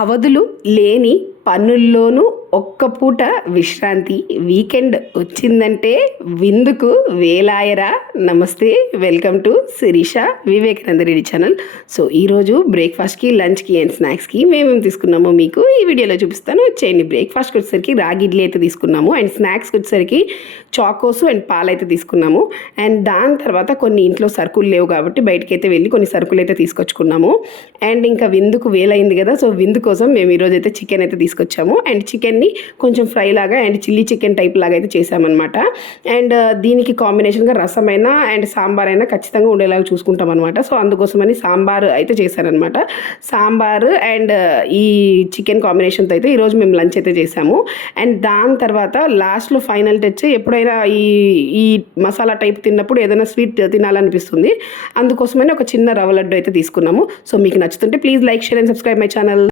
అవధులు లేని పనుల్లోనూ ఒక్క పూట విశ్రాంతి వీకెండ్ వచ్చిందంటే విందుకు వేలాయరా. నమస్తే, welcome to Shirisha Vivekananda Reddy channel. So ఈరోజు బ్రేక్ఫాస్ట్కి, లంచ్కి అండ్ స్నాక్స్కి మేమేమి తీసుకున్నామో మీకు ఈ వీడియోలో చూపిస్తాను. వచ్చేయండి. బ్రేక్ఫాస్ట్కి వచ్చేసరికి రాగి ఇడ్లీ అయితే తీసుకున్నాము, అండ్ స్నాక్స్కి వచ్చేసరికి చాకోస్ అండ్ పాలు అయితే తీసుకున్నాము. అండ్ దాని తర్వాత కొన్ని ఇంట్లో సరుకులు లేవు కాబట్టి బయటకైతే వెళ్ళి కొన్ని సరుకులు అయితే తీసుకొచ్చుకున్నాము. అండ్ ఇంకా విందుకు వేలైంది కదా, సో విందు కోసం మేము ఈరోజు అయితే చికెన్ అయితే తీసుకొచ్చాము. అండ్ చికెన్ని కొంచెం ఫ్రై లాగా అండ్ చిల్లీ చికెన్ టైప్ లాగా అయితే చేసామన్నమాట. అండ్ దీనికి కాంబినేషన్గా రసమైనా అండ్ సాంబార్ అయినా ఖచ్చితంగా ఉండేలాగా చూసుకుంటాం అనమాట. సో అందుకోసమని సాంబార్ అయితే చేశారనమాట. సాంబార్ అండ్ ఈ చికెన్ కాంబినేషన్తో అయితే ఈరోజు మేము లంచ్ అయితే చేసాము. అండ్ దాని తర్వాత లాస్ట్లో ఫైనల్ టచ్, ఎప్పుడైనా ఈ మసాలా టైప్ తిన్నప్పుడు ఏదైనా స్వీట్ తినాలనిపిస్తుంది, అందుకోసమని ఒక చిన్న రవ్వ లడ్డు అయితే తీసుకున్నాము. సో మీకు నచ్చుతుంటే please like, share and subscribe my channel.